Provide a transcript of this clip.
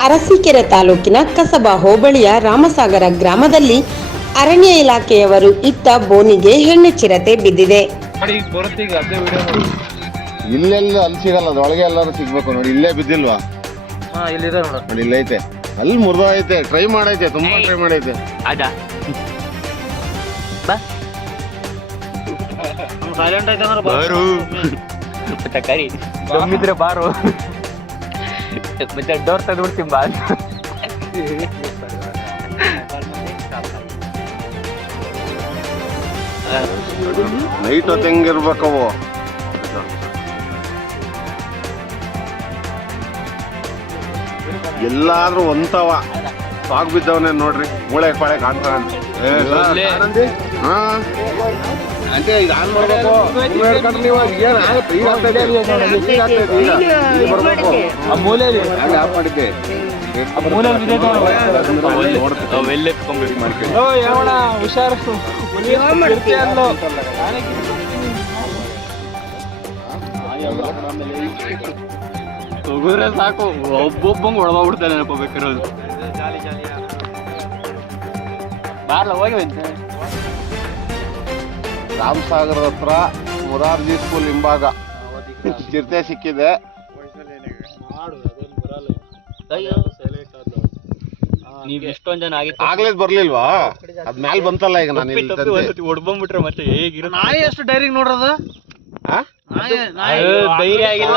ಅರಸೀಕೆರೆ ತಾಲೂಕಿನ ಕಸಬಾ ಹೋಬಳಿಯ ರಾಮಸಾಗರ ಗ್ರಾಮದಲ್ಲಿ ಅರಣ್ಯ ಇಲಾಖೆಯವರು ಇತ್ತ ಬೋನಿಗೆ ಹೆಣ್ಣು ಚಿರತೆ ಬಿದ್ದಿದೆ. ನೋಡಿ ನೋಡಿ. ಇಲ್ಲೆಲ್ಲ ಅಲ್ಲಿ ಸಿಗಲ್ಲ ಅದ್ರೊಳಗೆ ಎಲ್ಲಾರು ಸಿಗ್ಬೇಕು ನೋಡಿ. ಇಲ್ಲೇ ಬಿದ್ದಿಲ್ವಾ? ಹಾ ಇಲ್ಲಿದೆ ಐತೆ ನೋಡಿ ಅಲ್ಲಿ ಮುರಿದೋಯ್ತೆ ಟ್ರೈ ಮಾಡೈತೆ ತುಂಬಾ ಟ್ರೈ ಮಾಡೈತೆ. ಬಾರು. ಬಾರು. ಮತ್ತೆ ಡೋರ್ ತೆಗೆದು ಬಿಡ್ತೀನಿ ಬಾ. ನೈಟ್ ಹೊತ್ತು ಹೆಂಗಿರ್ಬೇಕವು ಎಲ್ಲಾದ್ರೂ ಒಂತವ ಸಾಗ್ ಬಿದ್ದವನೇ ನೋಡ್ರಿ. ಮೂಳೆ ಪಾಳೆ ಕಾಣ್ತಾನೆ ಹಾ? ಆನ್ ಮಾಡ್ಬೇಕು. ಆಗುತ್ತೆ? ಈಗ ಈಗ ಬರ್ಬೇಕು. ಆ ಮೂಲೆಯಲ್ಲಿ. ಮಾಡ್ಕೊಂಡು. ಹುಷಾರು. ಸಾಕು. ಒಬ್ಬೊಬ್ಬಂಗ್ ಹೊಡೆದೋಗ್ಬಿಡ್ತಾನೆ ನೆನಪ ಬೇಕಿರೋದು. ಬಾರ್ಲ ಹೋಗಿ ರಾಮಸಾಗರದ ಹತ್ರ ಮುರಾರ್ಜಿ ಸ್ಕೂಲ್ ಹಿಂಭಾಗ. ಚಿರತೆ ಸಿಕ್ಕಿದೆ. ನೀವ್ ಎಷ್ಟೊಂದ್ ಜನ ಆಗಿತ್ತು ಆಗ್ಲೇ ಬರ್ಲಿಲ್ವಾ? ಅದ್ ಮ್ಯಾಲ್ ಬಂತಲ್ಲ ಈಗ ನಾನು ಇಲ್ಲಿ ತಪ್ಪಿ ಒಂದ್ಸತಿ ಹೊಡ್ಬಂದ್ಬಿಟ್ರೆ ಮತ್ತೆ ಹೇಗಿರೋ ನಾಯಿ ಎಷ್ಟು ಡೈರಿ ನೋಡ್ರದ? ಆ? ನಾಯಿ- ಧೈರ್ಯ ಆಗಿಲ್ಲ.